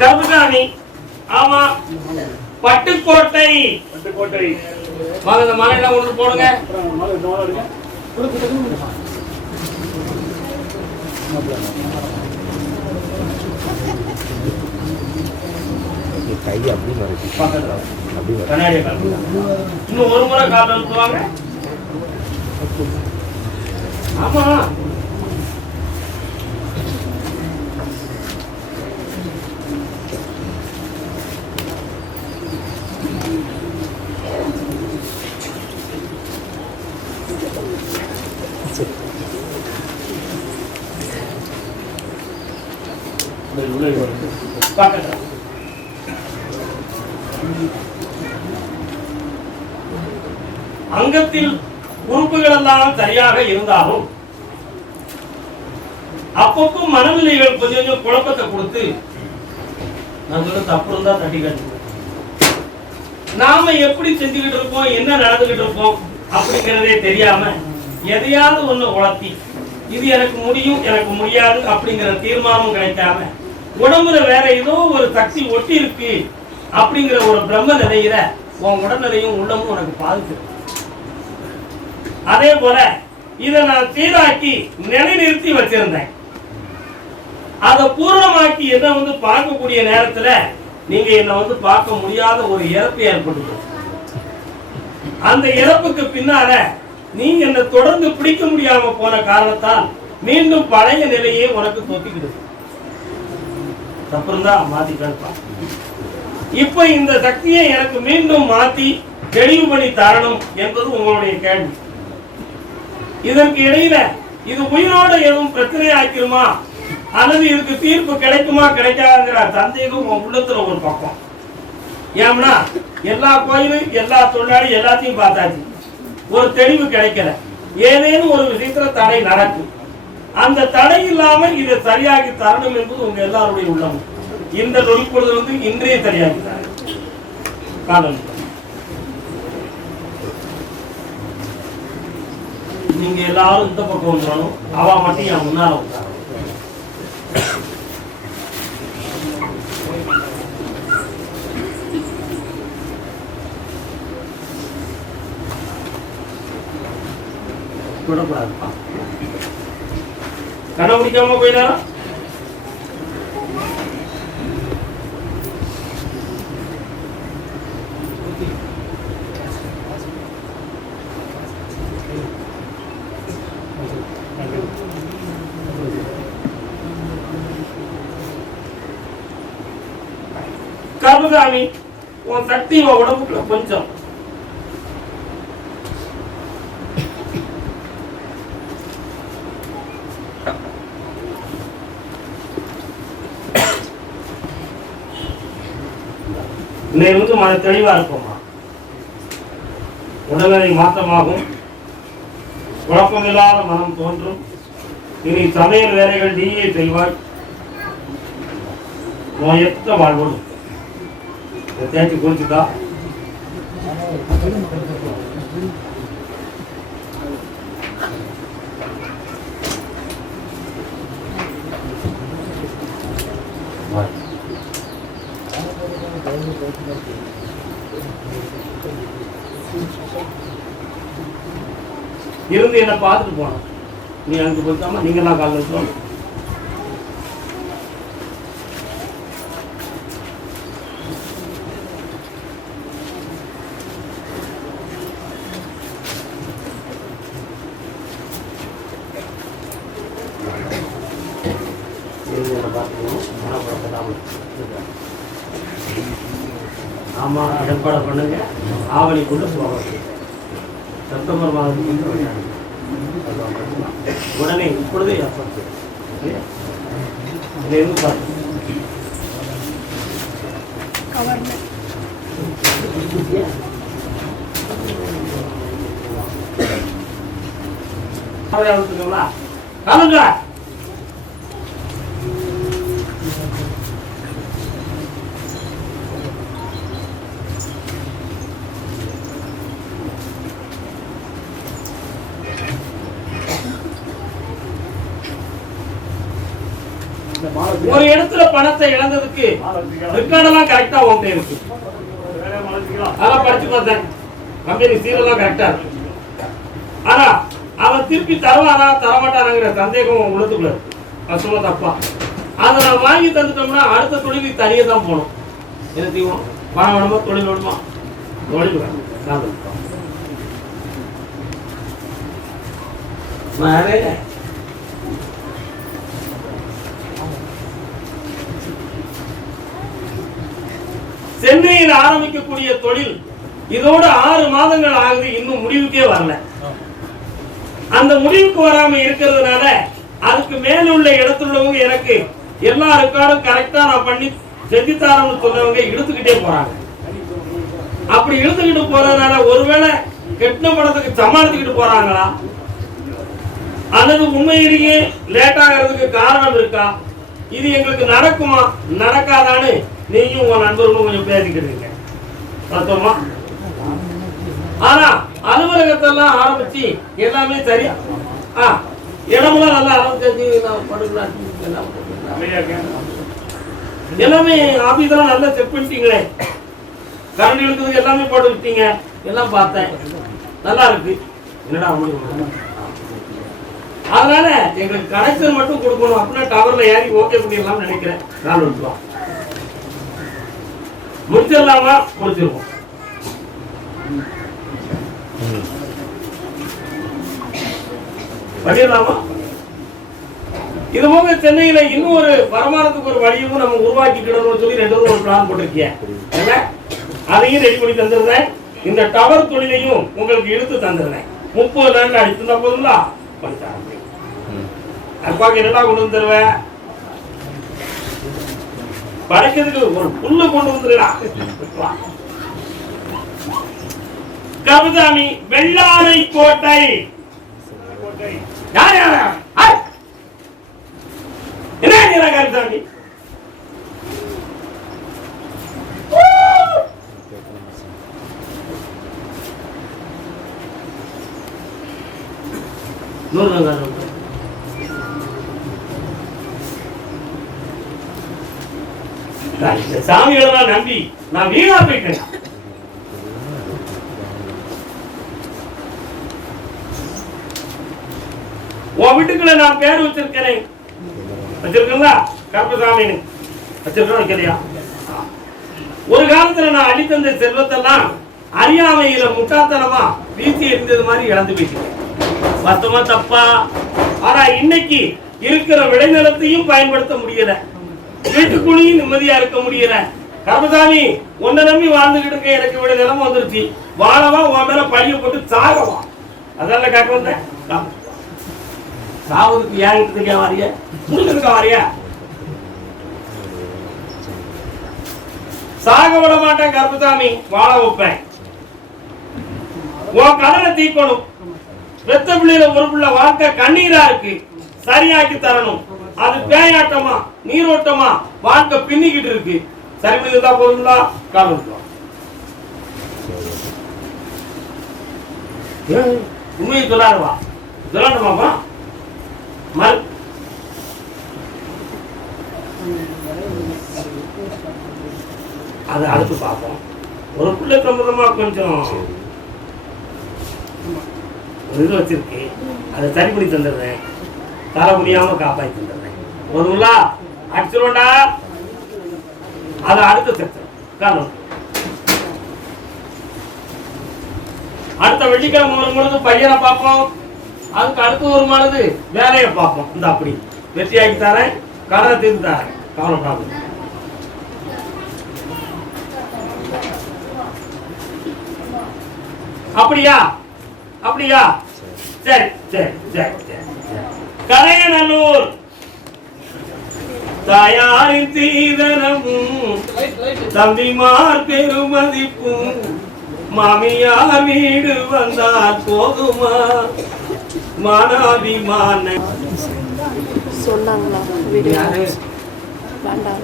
கருப்புசாமி ஆமா. பட்டுக்கோட்டை. பட்டுக்கோட்டை. வாங்க இந்த போடுங்க மாலை இந்த மாலை எடுங்க. கை அப்படி. இன்னும் ஒரு முறை கால் அழுத்துவாங்க. ஆமா. அங்கத்தில் உறுப்புகள் எல்லாம் சரியாக இருந்தாலும் அப்பப்போ மனநிலைகள் கொஞ்சம் கொஞ்சம் குழப்பத்தை கொடுத்து நான் சொல்ல தப்பு இருந்தா தட்டி காட்டு நாம எப்படி செஞ்சுக்கிட்டு இருப்போம் என்ன நடந்துகிட்டு இருப்போம் அப்படிங்கிறதே தெரியாம எதையாவது ஒண்ணு உளத்தி இது எனக்கு முடியும் எனக்கு முடியாது அப்படிங்கிற தீர்மானம் கிடைக்காம உடம்புல வேற ஏதோ ஒரு சக்தி ஒட்டி இருக்கு அப்படிங்கிற ஒரு பிரம்ம நிலையில உன் உடல்நிலையும் உள்ளமும் உனக்கு பாதிச்சிருக்கு அதே போல இதை நான் சீராக்கி நிலைநிறுத்தி வச்சிருந்தேன். அதை பூர்ணமாக்கி என்ன வந்து பார்க்கக்கூடிய நேரத்துல நீங்க என்ன வந்து பார்க்க முடியாத ஒரு இறப்பு ஏற்பட்டு அந்த இறப்புக்கு பின்னால நீங்க என்ன தொடர்ந்து பிடிக்க முடியாம போன காரணத்தால் மீண்டும் பழைய நிலையே உனக்கு தொத்திக்கிடுது. அப்புறம் தான் மாத்தி கேட்பான் இப்ப இந்த சக்தியை எனக்கு மீண்டும் மாத்தி தெளிவு பண்ணி தரணும் என்பது உங்களுடைய கேள்வி. இதற்கு இடையில இது உயிரோட எதுவும் பிரச்சனை ஆக்கிருமா அல்லது இதுக்கு தீர்ப்பு கிடைக்குமா கிடைக்காதுங்கிற சந்தேகம் உன் உள்ளத்துல ஒரு பக்கம். ஏம்னா எல்லா கோயிலும் எல்லா தொழிலாளி எல்லாத்தையும் பார்த்தாச்சு. ஒரு தெளிவு கிடைக்கல. ஏதேனும் ஒரு விஷயத்துல தடை நடக்கும். அந்த தடை இல்லாம இதை சரியாகி தரணும் என்பது உங்க எல்லாருடைய உள்ளம். இந்த நொடிப்பொழுது வந்து இன்றைய சரியாகி தரணும் காலம். நீங்க எல்லாரும் இந்த பக்கம் வந்துடணும். அவ மட்டும் என் முன்னால உட்காரணும் விடக்கூடாதுப்பா. கண்ண முடிக்காம போயிடாரா கர்மசாமி உன் சக்தி உன் உடம்புக்குள்ள கொஞ்சம். வந்து மன தெளிவாக இருப்போமா? உடல்நிலை மாற்றமாகும். குழப்பமில்லாத மனம் தோன்றும். இனி சமையல் வேலைகள் நீயே செய்வாய். நோயற்ற வாழ்வோடு. இதை தேய்ச்சி குளிச்சுதா இருந்து என்னை பார்த்துட்டு போனோம் நீ அங்கே போய்க்காம நீங்க தான் காலையில் சொல்லணும் இருந்து அடப்பாடை பண்ணுங்க. ஆவணி கொண்டு போக ஆமா ஏற்பாடு பண்ணுங்க ஆவணிக்குள்ள போகணும் செப்டம்பர் மாதத்துக்கு விளையாடுங்க. உடனே இப்பொழுதே ஏற்பாடு இதை எதுவும் பார்த்து அனுப்புங்களா காலுங்க இந்த ஒரு இடத்துல பணத்தை இழந்ததுக்கு ரெக்கார்டெல்லாம் கரெக்டா உன்கிட்ட இருக்கு. அதெல்லாம் படிச்சு பார்த்தேன் கம்பெனி சீரெல்லாம் கரெக்டா இருக்கு. ஆனா அவன் திருப்பி தருவானா தரமாட்டானாங்கிற சந்தேகம் உள்ளத்துக்குள்ள இருக்கு. தப்பா. அதை நான் வாங்கி தந்துட்டோம்னா அடுத்த தொழிலுக்கு தனியே தான் போகணும். என்ன செய்வோம்? பணம் வேணுமா தொழில் வேணுமா தொழில் வேணும் வேற சென்னையில் ஆரம்பிக்கக்கூடிய தொழில் இதோட ஆறு மாதங்கள் ஆகுது இன்னும் முடிவுக்கே வரல. அந்த முடிவுக்கு வராம இருக்கிறதுனால அதுக்கு மேல உள்ள இடத்துல உள்ளவங்க எனக்கு எல்லா ரெக்கார்டும் கரெக்டா நான் பண்ணி செஞ்சுத்தாரம்னு சொன்னவங்க இழுத்துக்கிட்டே போறாங்க. அப்படி இழுத்துக்கிட்டு போறதுனால ஒருவேளை கெட்டின படத்துக்கு சமாளித்துக்கிட்டு போறாங்களா? அல்லது உண்மையிலேயே லேட் ஆகிறதுக்கு காரணம் இருக்கா? இது எங்களுக்கு நடக்குமா? நடக்காதான்னு நீயும் உங்க நண்பர்களும் கொஞ்சம் பேசிக்கிடுங்க பார்த்தோமா ஆனா அலுவலகத்தெல்லாம் ஆரம்பிச்சு எல்லாமே சரியா ஆ இடமெல்லாம் நல்லா ஆரம்பிச்சு எல்லாமே ஆபீஸ்லாம் நல்லா செக் பண்ணிட்டீங்களே. கரண்ட் இழுக்கிறது எல்லாமே போட்டு விட்டீங்க. எல்லாம் பார்த்தேன். நல்லா இருக்கு. என்னடா முடியும் அதனால எங்களுக்கு கனெக்ஷன் மட்டும் கொடுக்கணும். அப்படின்னா டவர்ல ஏறி ஓகே பண்ணிடலாம்னு நினைக்கிறேன். நான் விட்டுலாம் முடிச்சிடலாமா முடிச்சிருவோம் பண்ணிடலாமா? இது போக சென்னையில இன்னும் ஒரு வருமானத்துக்கு ஒரு வழியும் நம்ம உருவாக்கிக்கணும்னு சொல்லி ரெண்டு ஒரு பிளான் போட்டிருக்கீங்க என்ன? அதையும் ரெடி பண்ணி தந்துருந்தேன் இந்த டவர் தொழிலையும் உங்களுக்கு இழுத்து தந்துருந்தேன் முப்பது நாள் அடித்து போதுங்களா? பண்ணிட்டாங்க அப்பாக்கு என்னடா கொண்டு வந்து தருவேன்? படைக்கிறதுக்கு ஒரு புல்லு கொண்டு வந்துருடா. வா. கருதாமி வெள்ளாமை கோட்டை. யார் என்ன கருதாமி நூறு நான் இந்த சாமிகளெல்லாம் நம்பி நான் வீணா போயிட்டேன். உன் வீட்டுக்குள்ள நான் பேர் வச்சிருக்கிறேன். வச்சிருக்கீங்களா கருப்பசாமின்னு வச்சிருக்கோம் வைக்கலையா ஒரு காலத்துல நான் அடித்தந்த செல்வத்தெல்லாம் அறியாமையில முட்டாத்தனமா வீசி இருந்தது மாதிரி இழந்து போயிட்டேன் மொத்தமா தப்பா. ஆனா இன்னைக்கு இருக்கிற விளைநிலத்தையும் பயன்படுத்த முடியல. வீட்டுக்குள்ளேயும் நிம்மதியா இருக்க முடியல. கர்மசாமி உன்னை நம்பி வாழ்ந்துகிட்டு இருக்க எனக்கு இவ்வளவு நிலைமை வந்துருச்சு. வாழவா உன் மேல பழிய போட்டு சாகவா அதெல்லாம் கேட்க வந்தேன் சாவதுக்கு ஏங்கிட்டு வாரிய? முடிஞ்சதுக்கா வாரியா? சாக விட மாட்டேன் கர்மசாமி வாழ வைப்பேன். உன் கடனை தீக்கணும் பெத்த பிள்ளையில ஒரு பிள்ளை வாழ்க்கை கண்ணீரா இருக்கு. சரியாக்கி தரணும். அது பேயாட்டமா நீரோட்டமா வாழ்க்கை பின்னிக்கிட்டு இருக்கு. சரி பண்ணி இருந்தா போதுங்களா? காலம் விட்டுருவோம். ஏய், உண்மையை சொல்லாருவா சொல்லணுமாப்பா மல். அது அடுத்து பார்ப்போம். ஒரு பிள்ளை சம்பந்தமா கொஞ்சம் ஒரு இது வச்சிருக்கு. அதை சரி பண்ணி தந்துடுறேன். தர முடியாம காப்பாற்றி தந்துடுறேன் ஒருங்களா அடிச்சிருவோண்டா அது அடுத்த செக்ஷன் அடுத்த வெள்ளிக்கிழமை வரும் பொழுது பையனை பார்ப்போம். அதுக்கு அடுத்து ஒரு பொழுது வேலையை பார்ப்போம். இந்த அப்படி. வெற்றியாக்கி தரேன். கடனை தீர்த்து தரேன். கவலைப்படாது அப்படியா? அப்படியா? சரி சரி சரி சரி. கரையநல்லூர் தாயாரின் தீதனமும் தம்பிமார் பெருமதிப்பும் மாமியார் வீடு வந்தால் போதுமா? மானாபிமான. சொன்னாங்களா? வீடு யாரு? வேண்டாம்.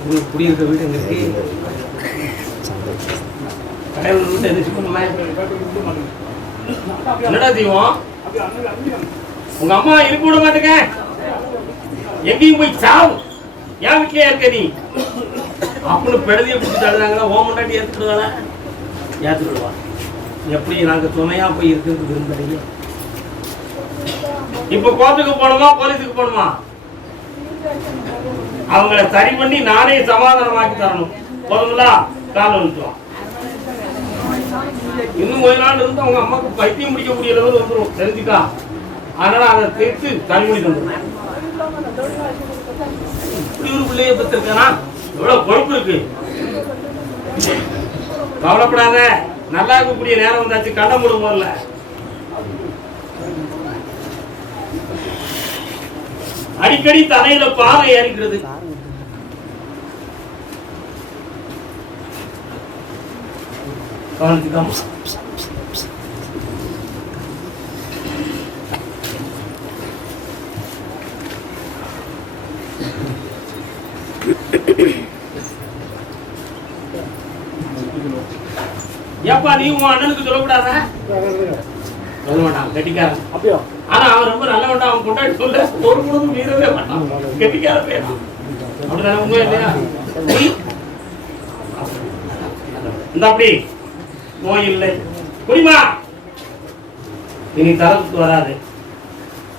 உங்களுக்கு குடியிருக்க வீடு. என்னடா தீவம் உங்க அம்மா இருக்க விட மாட்டேங்க. எங்கேயும் போய் சாவு என் வீட்லயே இருக்க நீ. அப்படின்னு பெருதியை பிடிச்சி தள்ளுறாங்களா ஓ முன்னாடி ஏத்துக்கிடுவாளா ஏத்துக்கிடுவா. எப்படி நாங்க துணையா போய் இருக்கிறது விரும்பலையே. இப்ப கோர்ட்டுக்கு போகணுமா போலீஸுக்கு போகணுமா? அவங்கள சரி பண்ணி நானே சமாதானமாக்கி தரணும். போதுங்களா? கால் வந்துட்டோம் இன்னும் கொஞ்ச நாள் இருந்து அவங்க அம்மாக்கு பைத்தியம் பிடிக்கக்கூடிய லெவல் வந்துடும் தெரிஞ்சுக்கா? அதனால அதை சேர்த்து தனிமொழி தந்துடும் இப்படி ஒரு பிள்ளைய பெற்றிருக்கானா எவ்வளவு பொறுப்பு இருக்கு. கவலைப்படாத நல்லா இருக்கக்கூடிய நேரம் வந்தாச்சு. கண்ண மூடும் போடல. அடிக்கடி தலையில பாறை ஏறிக்கிறது. கவனிச்சுக்காம ஏப்பா நீ உன் அண்ணனுக்கு சொல்லக்கூடாத? சொல்ல மாட்டான் கட்டிக்காரன். அப்படியா? ஆனா அவன் ரொம்ப நல்லவன்டா அவன் கொண்டாடி சொல்ல ஒரு பொழுதும் மீறவே மாட்டான். கெட்டிக்கார பேர் அப்படிதானே உண்மை இல்லையா? இந்த அப்படி நோய் இல்லை. புரியுமா இனி தரத்துக்கு வராது.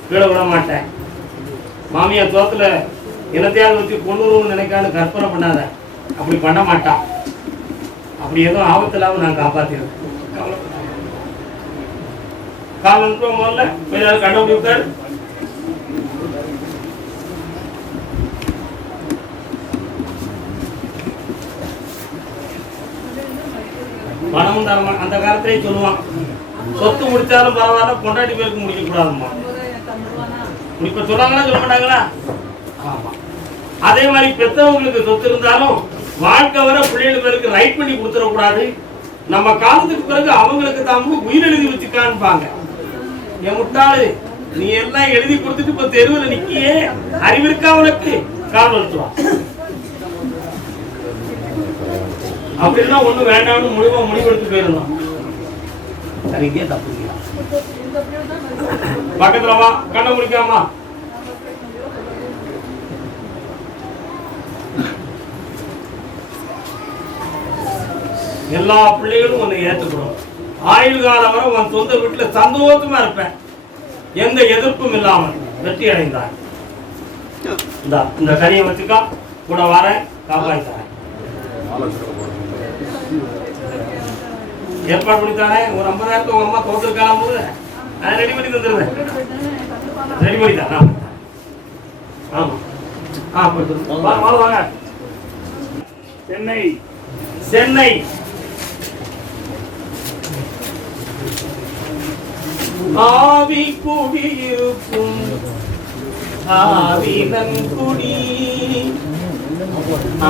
கீழே விட மாட்டேன் மாமியார் தோத்துல என்னத்தையாவது வச்சு கொண்டுருவோம்னு நினைக்கான்னு கற்பனை பண்ணாத. அப்படி பண்ண மாட்டான். அப்படி எதுவும் ஆபத்து இல்லாம நான் காப்பாத்திருக்கேன் காவலுக்கு முதல்ல? போய் கண்டுபிடித்தாரு பணமும் தர அந்த காலத்திலே சொல்லுவான். சொத்து முடிச்சாலும் பரவாயில்ல பொண்டாட்டி பேருக்கு முடிக்க கூடாதுமா இப்ப சொல்றாங்களா சொல்ல மாட்டாங்களா? ஆமா. அதே மாதிரி பெத்தவங்களுக்கு சொத்து இருந்தாலும் வாழ்க்கை வர பிள்ளைகளுக்கு ரைட் பண்ணி கொடுத்துடக்கூடாது. நம்ம காலத்துக்கு பிறகு அவங்களுக்கு தான் உயிர் எழுதி வச்சுக்கான்பாங்க என் முட்டாளு நீ எல்லாம் எழுதி கொடுத்துட்டு இப்ப தெருவில் நிக்கியே. அறிவிருக்கா உனக்கு? கால் வச்சுவான் அப்படின்னா ஒண்ணு வேண்டாம்னு முடிவா முடிவெடுத்து போயிருந்தோம் சரிங்க தப்பு பக்கத்துல வா கண்ணை முடிக்காமா. எல்லா பிள்ளைகளும் உன்னை ஏற்றுக்கிறோம் ஆயுள் காலம் வரை உன் சொந்த வீட்டில் சந்தோஷமா இருப்பேன். எந்த எதிர்ப்பும் இல்லாமல் வெற்றி அடைந்தார் இந்த இந்த கனியை வச்சுக்கா. கூட வரேன் காப்பாய் தரேன். ஏற்பாடு பண்ணி தரேன். ஒரு ஐம்பதாயிரத்து உங்க அம்மா காலம் போது நான் ரெடி பண்ணி தந்துடுவேன் ரெடி பண்ணி தரேன். ஆமா. ஆ போயிட்டு வாங்க. சென்னை. சென்னை. ஆவி குடியிருக்கும் ஆவினன் குடி.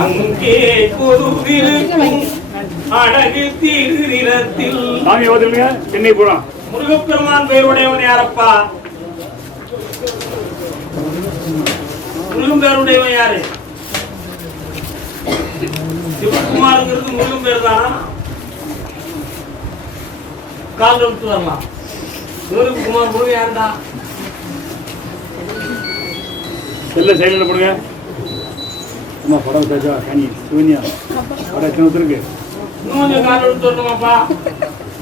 அங்கே குருவிருக்கும். அழகு திருநிலத்தில் சாமி ஓதுங்க. சென்னை போலாம். முருகப்பெருமான் பெயருடையவன் யாரப்பா? முருகன் பேருடையவன் யாரு? சிவகுமாருங்கிறது முருகன் பேர் தானா. கால் எடுத்து வரலாம். முருகன் யாருடா? செல்ல சைடில் போடுங்க. அம்மா படம் பேசா கனி சிவன்யா படம் எத்தனை இன்னும் கொஞ்சம் கால் எடுத்து வரணுமாப்பா?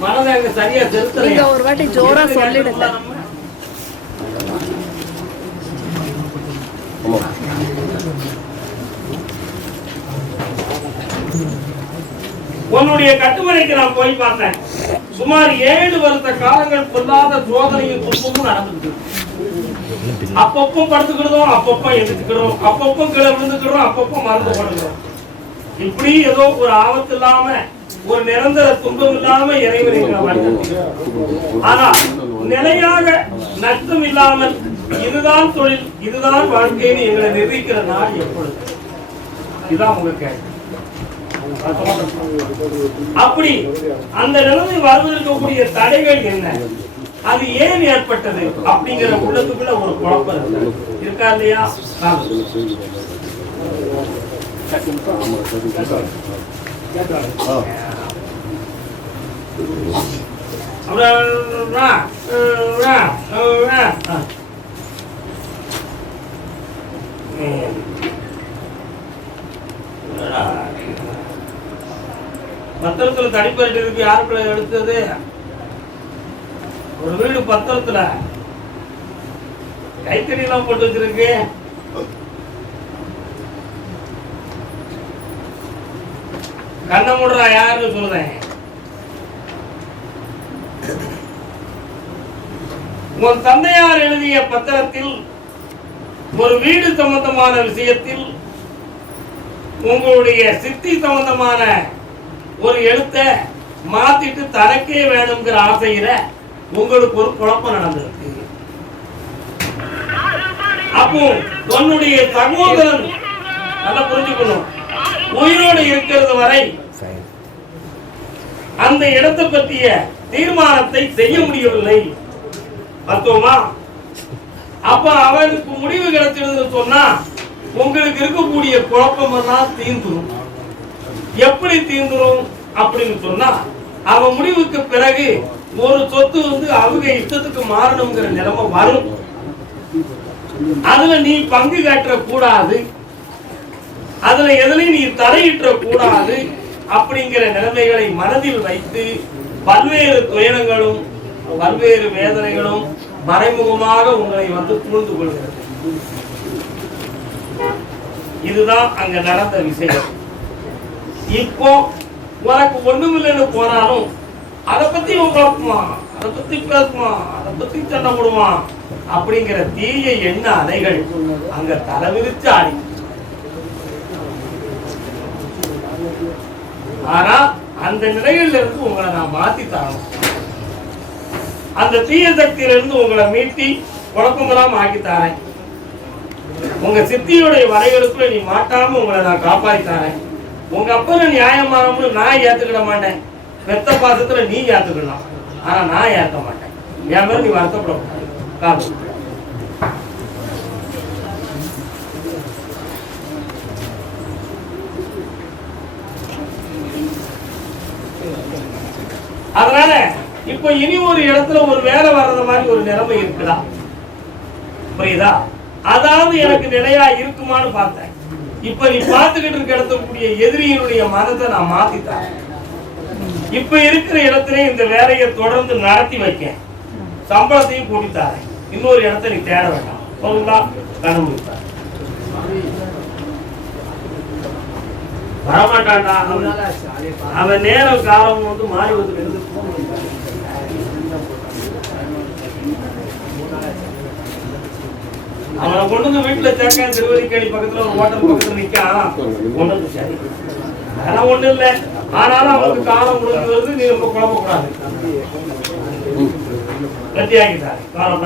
மனதை அங்க சரியா நீங்க ஒரு வாட்டி ஜோரா சொல்லிடுங்க. உன்னுடைய கட்டுமனைக்கு நான் போய் பார்த்தேன். சுமார் ஏழு வருட காலங்கள் பொல்லாத சோதனையும் துன்பமும் நடந்துருக்கு அப்பப்போ படுத்துக்கிடுதோம் அப்பப்போ எடுத்துக்கிறோம் அப்பப்போ கீழே விழுந்துக்கிறோம் அப்பப்போ மறந்து போடுகிறோம் இப்படி ஏதோ ஒரு ஆபத்து இல்லாம ஒரு நிரந்தர துன்பம் இல்லாம இறைவனை ஆனா நிலையாக நஷ்டம் இல்லாமல் இதுதான் தொழில் இதுதான் வாழ்க்கைன்னு எங்களை நிர்ணயிக்கிற நாள் எப்பொழுது? இதுதான் உங்க கேள்வி. அப்படி அந்த நிலைமை வருவதற்கக்கூடிய தடைகள் என்ன? அது ஏன் ஏற்பட்டது? அப்படிங்கிற உள்ளத்துக்குள்ள ஒரு குழப்பம் இருக்கா. இல்லையா? அப்புறம் பத்திரத்துல தனிப்பரிட்டு இருக்கு யாருக்குள்ள எடுத்தது? ஒரு வீடு பத்திரத்துல கைத்தறி எல்லாம் போட்டு வச்சிருக்கு. கண்ண மூடுறா யாருன்னு சொல்றேன் உன் தந்தையார் எழுதிய பத்திரத்தில் ஒரு வீடு சம்பந்தமான விஷயத்தில் உங்களுடைய சித்தி சம்பந்தமான ஒரு எழுத்தை மாத்திட்டு தனக்கே வேணுங்கிற ஆசையில உங்களுக்கு ஒரு குழப்பம் நடந்திருக்கு. அப்போ உன்னுடைய சகோதரன் நல்லா புரிஞ்சுக்கணும். உயிரோடு இருக்கிறது வரை அந்த இடத்தை பற்றிய தீர்மானத்தை செய்ய முடியவில்லை. பார்த்தோமா அப்ப அவருக்கு முடிவு கிடைச்சிருதுன்னு சொன்னா உங்களுக்கு இருக்கக்கூடிய குழப்பம் எல்லாம் தீந்துரும் எப்படி தீந்துரும் அப்படின்னு சொன்னா அவன் முடிவுக்கு பிறகு ஒரு சொத்து வந்து அவங்க இஷ்டத்துக்கு மாறணுங்கிற நிலைமை வரும். அதுல நீ பங்கு காட்ட கூடாது அதுல எதுலையும் நீ தலையிட்ட கூடாது அப்படிங்கிற நிலைமைகளை மனதில் வைத்து பல்வேறு துயரங்களும் பல்வேறு வேதனைகளும் மறைமுகமாக உங்களை வந்து சூழ்ந்து கொள்கிறது. இதுதான் அங்க நடந்த விஷயம். இப்போ உனக்கு ஒண்ணுமில்லைன்னு போனாலும் அதை பத்தி உன் குழப்பமா? அதை பத்தி பேசுமா? அதை பத்தி சண்டை போடுவான் அப்படிங்கிற தீய எண்ண அலைகள் அங்க தலைவிரிச்சு ஆடி. ஆனா அந்த நிலையில இருந்து உங்களை நான் மாத்தி தரணும். அந்த தீய சக்தியில இருந்து உங்களை மீட்டி குழப்பமெல்லாம் ஆக்கி தரேன். உங்க சித்தியுடைய வரைகளுக்குள்ள நீ மாட்டாம உங்களை நான் காப்பாத்தி தரேன். உங்க அப்பன நியாயமானவனு நான் ஏத்துக்கிட மாட்டேன். பெத்த பாசத்துல நீ ஏத்துக்கலாம் ஆனா நான் ஏற்க மாட்டேன். என் மேல நீ வருத்தப்படக்கூடாது. காரணம் அதனால இப்போ இனி ஒரு இடத்துல ஒரு வேலை வர்றது மாதிரி ஒரு நிலைமை இருக்குதா? புரியுதா? அதாவது எனக்கு நிலையா இருக்குமான்னு பார்த்தேன். இப்ப நீ பார்த்துக்கிட்டு இருக்க இடத்துக்கூடிய எதிரியினுடைய மனதை நான் மாத்திட்டேன் இப்ப இருக்கிற இடத்துல இந்த வேலையை தொடர்ந்து நடத்தி வைக்க சம்பளத்தையும் கூட்டி தரேன். இன்னொரு இடத்த நீ தேட வேண்டாம். போகுங்களா கண்டுபிடித்தார் வரமாட்டான்டா அவன். நேரம் காலம் வந்து மாறி வந்து அவனை கொண்டு வந்து வீட்டுல சேர்க்க திருவதிக்கடி பக்கத்துல ஒரு ஹோட்டல் பக்கத்துல நிக்கான் கொண்டு வந்து சரி. அதெல்லாம் ஒண்ணு இல்ல. ஆனாலும் அவனுக்கு காலம் வருது. நீ ரொம்ப குழப்ப கூடாது கட்டியாக்கிட்டாரு காலம்